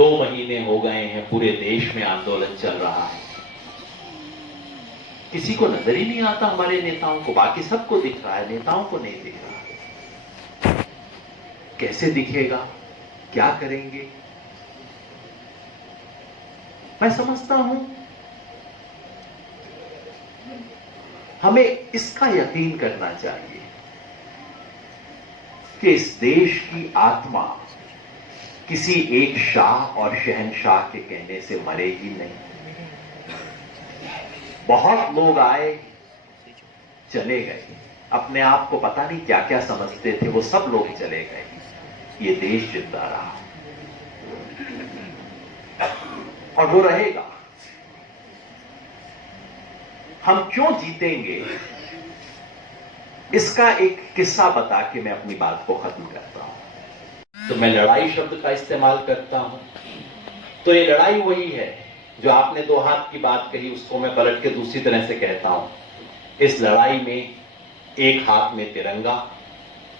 2 महीने हो गए हैं, पूरे देश में आंदोलन चल रहा है। किसी को नजर ही नहीं आता हमारे नेताओं को, बाकी सबको दिख रहा है, नेताओं को नहीं दिख रहा। कैसे दिखेगा, क्या करेंगे? मैं समझता हूं हमें इसका यकीन करना चाहिए कि इस देश की आत्मा किसी एक शाह और शहंशाह के कहने से मरेगी नहीं। बहुत लोग आए चले गए, अपने आप को पता नहीं क्या क्या समझते थे, वो सब लोग चले गए, ये देश जिंदा रहा और वो रहेगा। हम क्यों जीतेंगे, इसका एक किस्सा बता के मैं अपनी बात को खत्म करता हूं। तो मैं लड़ाई शब्द का इस्तेमाल करता हूं, तो ये लड़ाई वही है जो आपने 2 हाथ की बात कही, उसको मैं पलट के दूसरी तरह से कहता हूं। इस लड़ाई में एक हाथ में तिरंगा,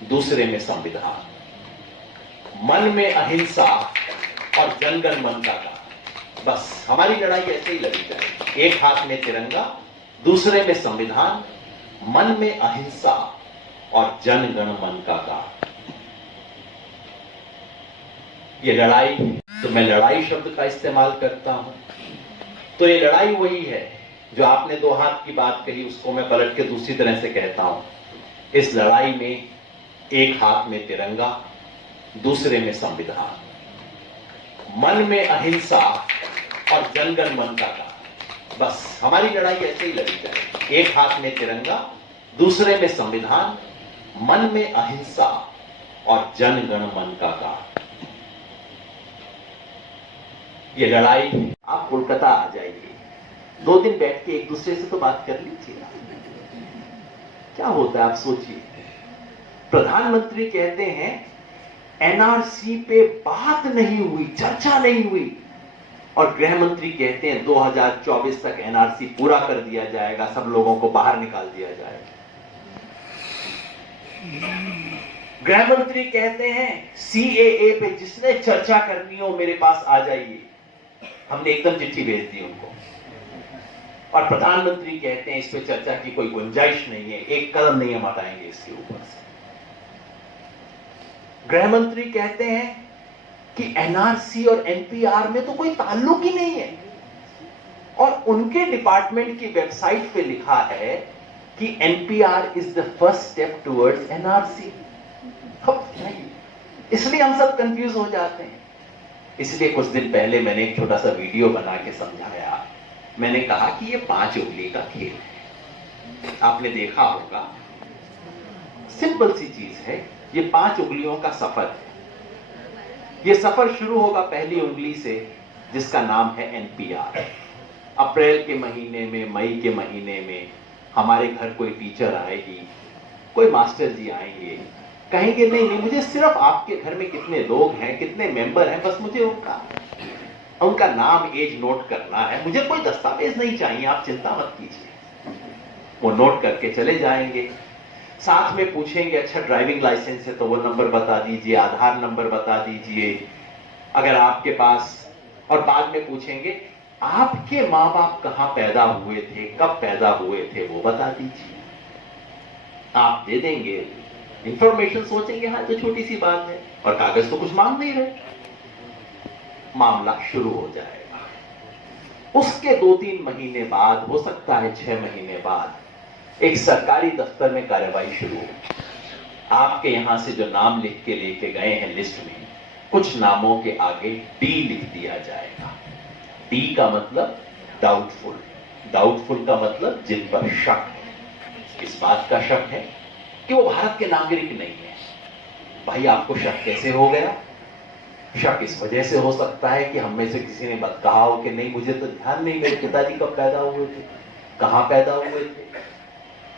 दूसरे में संविधान, मन में अहिंसा और जनगण मन का गान। बस हमारी लड़ाई ऐसे ही लड़ी जाए, एक हाथ में तिरंगा, दूसरे में संविधान, मन में अहिंसा और जनगण मन का गान। ये लड़ाई, तो मैं लड़ाई शब्द का इस्तेमाल करता हूं, तो ये लड़ाई वही है जो आपने 2 हाथ की बात कही, उसको मैं पलट के दूसरी तरह से कहता हूं। इस लड़ाई में एक हाथ में तिरंगा, दूसरे में संविधान, मन में अहिंसा और जनगण मन का गान। बस हमारी लड़ाई ऐसे ही लड़ी जाए, एक हाथ में तिरंगा, दूसरे में संविधान, मन में अहिंसा और जनगण मन का गान। ये लड़ाई, आप कोलकाता आ जाइए, 2 दिन बैठ के एक दूसरे से तो बात कर लीजिए, क्या होता है आप सोचिए। प्रधानमंत्री कहते हैं एनआरसी पे बात नहीं हुई, चर्चा नहीं हुई, और गृह मंत्री कहते हैं 2024 तक एनआरसी पूरा कर दिया जाएगा, सब लोगों को बाहर निकाल दिया जाएगा। गृह मंत्री कहते हैं सीएए पे जिसने चर्चा करनी हो मेरे पास आ जाइए, हमने एकदम चिट्ठी भेज दी उनको। और प्रधानमंत्री कहते हैं इस पे चर्चा की कोई गुंजाइश नहीं है, एक कदम नहीं हम हटाएंगे इसके ऊपर से। गृह मंत्री कहते हैं कि एनआरसी और एनपीआर में तो कोई ताल्लुक ही नहीं है, और उनके डिपार्टमेंट की वेबसाइट पे लिखा है कि NPR is the first step towards NRC. इसलिए हम सब कंफ्यूज हो जाते हैं। इसलिए कुछ दिन पहले मैंने एक छोटा सा वीडियो बना के समझाया। मैंने कहा कि ये 5 उंगली का खेल है, आपने देखा होगा, सिंपल सी चीज है, ये 5 उंगलियों का सफर है। ये सफर शुरू होगा पहली उंगली से, जिसका नाम है एनपीआर। अप्रैल के महीने में, मई के महीने में हमारे घर कोई टीचर आएगी, कोई मास्टर जी आएंगे, कहेंगे नहीं मुझे सिर्फ आपके घर में कितने लोग हैं, कितने मेंबर हैं, बस मुझे उनका नाम, एज नोट करना है, मुझे कोई दस्तावेज नहीं चाहिए, आप चिंता मत कीजिए। वो नोट करके चले जाएंगे। साथ में पूछेंगे अच्छा ड्राइविंग लाइसेंस है तो वो नंबर बता दीजिए, आधार नंबर बता दीजिए अगर आपके पास, और बाद में पूछेंगे आपके माँ बाप कहां पैदा हुए थे, कब पैदा हुए थे, वो बता दीजिए। आप दे देंगे इंफॉर्मेशन, सोचेंगे हाँ तो छोटी सी बात है, और कागज तो कुछ मांग नहीं रहे। मामला शुरू हो जाएगा। उसके 2-3 महीने बाद, हो सकता है 6 महीने बाद, एक सरकारी दफ्तर में कार्रवाई शुरू हो। आपके यहां से जो नाम लिख के लेके गए हैं लिस्ट में, कुछ नामों के आगे डी लिख दिया जाएगा। डी का मतलब डाउटफुल, डाउटफुल का मतलब जिन पर शक है। इस बात का शक है कि वो भारत के नागरिक नहीं है। भाई आपको शक कैसे हो गया? शक इस वजह से हो सकता है कि हम में से किसी ने कहा हो कि नहीं मुझे तो ध्यान नहीं मेरे पिताजी कब पैदा हुए थे, कहां पैदा हुए थे।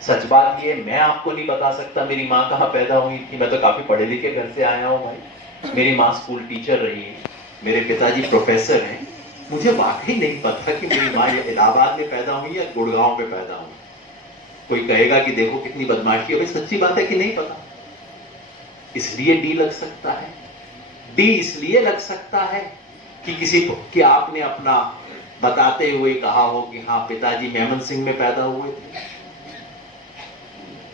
सच बात ये, मैं आपको नहीं बता सकता मेरी माँ कहां पैदा हुई थी। मैं तो काफी पढ़े लिखे घर से आया हूं भाई। मेरी माँ स्कूल टीचर रही है, मेरे पिताजी प्रोफेसर हैं। मुझे वाकई नहीं पता कि मेरी माँ इलाहाबाद में पैदा हुई या गुड़गांव में पैदा हुई। कोई कहेगा कि देखो कितनी बदमाशी है, भाई सच्ची बात है कि नहीं पता। इसलिए डी लग सकता है। डी इसलिए लग सकता है कि किसी को कि आपने अपना बताते हुए कहा हो कि हाँ पिताजी मेमन सिंह में पैदा हुए थे।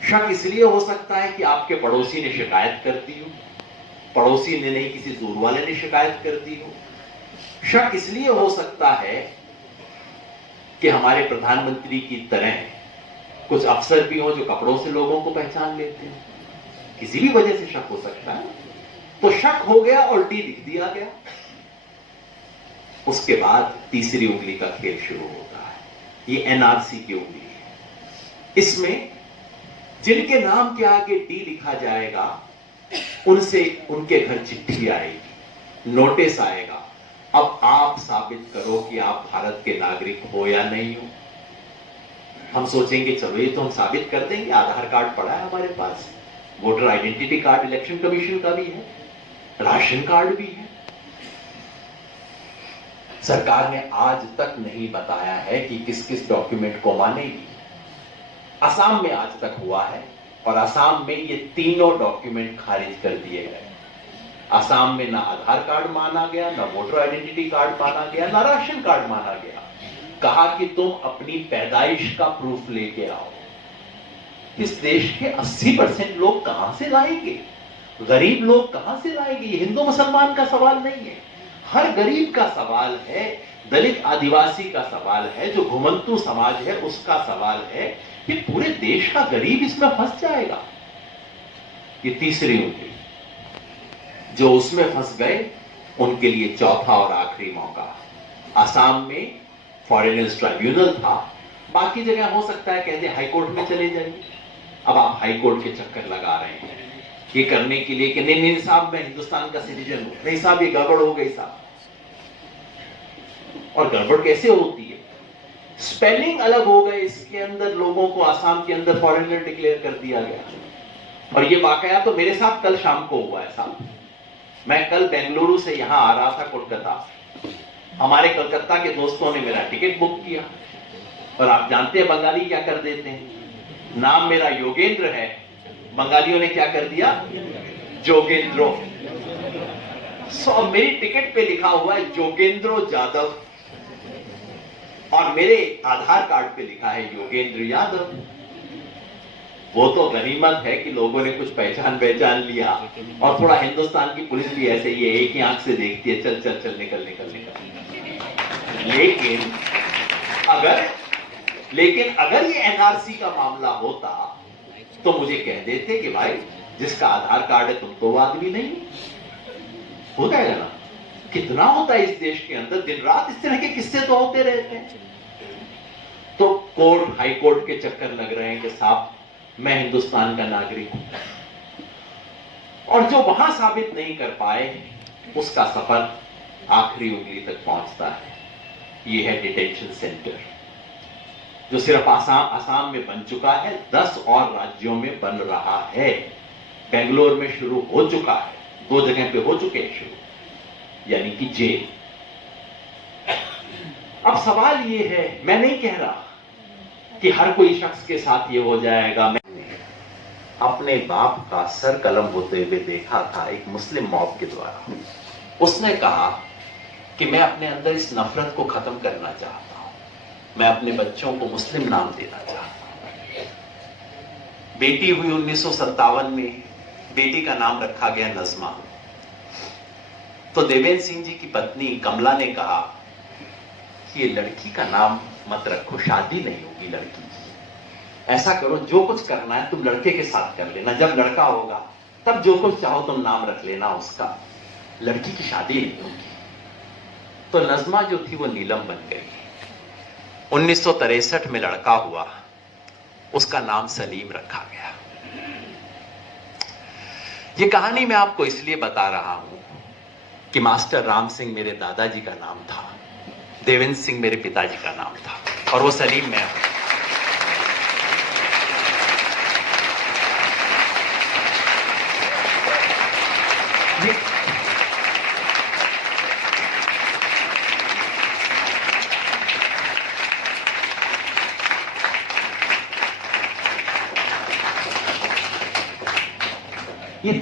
शक इसलिए हो सकता है कि आपके पड़ोसी ने शिकायत कर दी हो, पड़ोसी ने नहीं किसी दूर वाले ने शिकायत कर दी हो। शक इसलिए हो सकता है कि हमारे प्रधानमंत्री की तरह कुछ अफसर भी हो जो कपड़ों से लोगों को पहचान लेते हैं। किसी भी वजह से शक हो सकता है। तो शक हो गया और डी लिख दिया गया। उसके बाद तीसरी उंगली का खेल शुरू होता है। ये एनआरसी की उंगली है। इसमें जिनके नाम के आगे डी लिखा जाएगा उनसे उनके घर चिट्ठी आएगी, नोटिस आएगा, अब आप साबित करो कि आप भारत के नागरिक हो या नहीं हो। हम सोचेंगे चलो ये तो हम साबित कर देंगे, आधार कार्ड पड़ा है हमारे पास, voter identity card election commission का भी है, राशन कार्ड भी है। सरकार ने आज तक नहीं बताया है कि किस किस डॉक्यूमेंट को मानेगी। असम में आज तक हुआ है और असम में ये तीनों डॉक्यूमेंट खारिज कर दिए गए। असम में ना आधार कार्ड माना गया, ना वोटर आइडेंटिटी कार्ड माना गया, ना राशन कार्ड माना गया। कहा कि तुम अपनी पैदाइश का प्रूफ लेके आओ। इस देश के 80% लोग कहां से लाएंगे? गरीब लोग कहां से लाएंगे? ये हिंदू मुसलमान का सवाल नहीं है, हर गरीब का सवाल है, दलित आदिवासी का सवाल है, जो घुमंतू समाज है उसका सवाल है। ये पूरे देश का गरीब इसमें फंस जाएगा। ये तीसरी उंगली, जो उसमें फंस गए उनके लिए चौथा और आखिरी मौका। असम में फॉरेनर्स ट्राइब्यूनल था, बाकी जगह हो सकता है कहते हाईकोर्ट में चले जाइए। अब आप हाईकोर्ट के चक्कर लगा रहे हैं ये करने के लिए कि नहीं नहीं साहब मैं हिंदुस्तान का सिटीजन हूं, नहीं साहब ये गड़बड़ हो गई साहब। और गड़बड़ कैसे होती है? स्पेलिंग अलग हो गए, इसके अंदर लोगों को आसाम के अंदर फॉरेनर डिक्लेयर कर दिया गया। और ये वाकया तो मेरे साथ कल शाम को हुआ है साहब। मैं कल बेंगलुरु से यहां आ रहा था कोलकाता, हमारे कलकत्ता के दोस्तों ने मेरा टिकट बुक किया और आप जानते हैं बंगाली क्या कर देते हैं, नाम मेरा योगेंद्र है, बंगालियों ने क्या कर दिया जोगेंद्रो। सो मेरी टिकट पे लिखा हुआ है जोगेंद्रो जादव और मेरे आधार कार्ड पे लिखा है योगेंद्र यादव। वो तो गनीमत है कि लोगों ने कुछ पहचान लिया और थोड़ा हिंदुस्तान की पुलिस भी ऐसे ही है, एक ही आंख से देखती है, चल चल चल निकल निकल निकल। लेकिन अगर ये एनआरसी का मामला होता तो मुझे कह देते कि भाई जिसका आधार कार्ड है तुम तो वो आदमी नहीं हो जाएगा ना। कितना होता है इस देश के अंदर, दिन रात इस तरह के किस्से तो होते रहते हैं। तो कोर्ट हाई कोर्ट के चक्कर लग रहे हैं कि साहब मैं हिंदुस्तान का नागरिक हूं, और जो वहां साबित नहीं कर पाए उसका सफर आखिरी उंगली तक पहुंचता है। यह है डिटेंशन सेंटर, जो सिर्फ आसाम में बन चुका है, 10 और राज्यों में बन रहा है। बेंगलोर में शुरू हो चुका है, 2 जगह पे हो चुके हैं शुरू, यानी कि जेल। अब सवाल यह है, मैं नहीं कह रहा कि हर कोई शख्स के साथ ये हो जाएगा। मैं अपने बाप का सर कलम होते हुए देखा था एक मुस्लिम मॉब के द्वारा। उसने कहा कि मैं अपने अंदर इस नफरत को खत्म करना चाहता हूं, मैं अपने बच्चों को मुस्लिम नाम देना चाहता हूं। बेटी हुई 1957 में, बेटी का नाम रखा गया नज़मा। तो देवेंद्र सिंह जी की पत्नी कमला ने कहा कि ये लड़की का नाम मत रखो, शादी नहीं होगी लड़की की, ऐसा करो जो कुछ करना है तुम लड़के के साथ कर लेना, जब लड़का होगा तब जो कुछ चाहो तुम नाम रख लेना उसका, लड़की की शादी नहीं होगी। तो नज़मा जो थी वो नीलम बन गई। 1963 में लड़का हुआ, उसका नाम सलीम रखा गया। ये कहानी मैं आपको इसलिए बता रहा हूं कि मास्टर राम सिंह मेरे दादाजी का नाम था, देवेंद्र सिंह मेरे पिताजी का नाम था, और वो सलीम मैं हूं। ये